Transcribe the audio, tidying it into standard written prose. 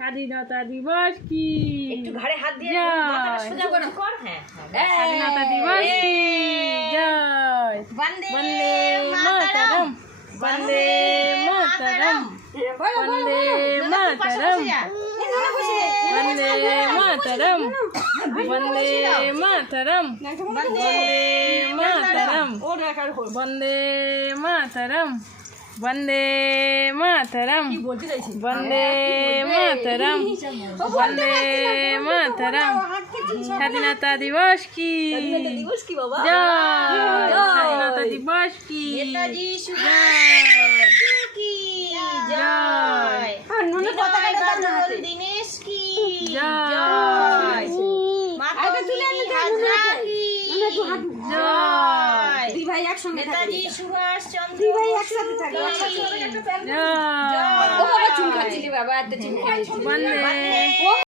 স্বাধীনতা দিবস কি? একটু ঘাড়ে হাত দিয়ে মাথাটা সোজা কর। হ্যাঁ, স্বাধীনতা দিবস কি? জয় বন্দে মাতরম, বন্দে মাতরম, বন্দে মাতরম, বন্দে মাতরম, বন্দে মাতরম, বন্দে মাতরম, বন্দে মাতরম, বন্দে মাতরম, বন্দে মাতরম। স্বাধীনতা দিবস কি? জয় স্বাধীনতা দিবস কি? জয় দিনেশ কি? জয় নেতাজি সুভাষ চন্দ্র জয় বন্দে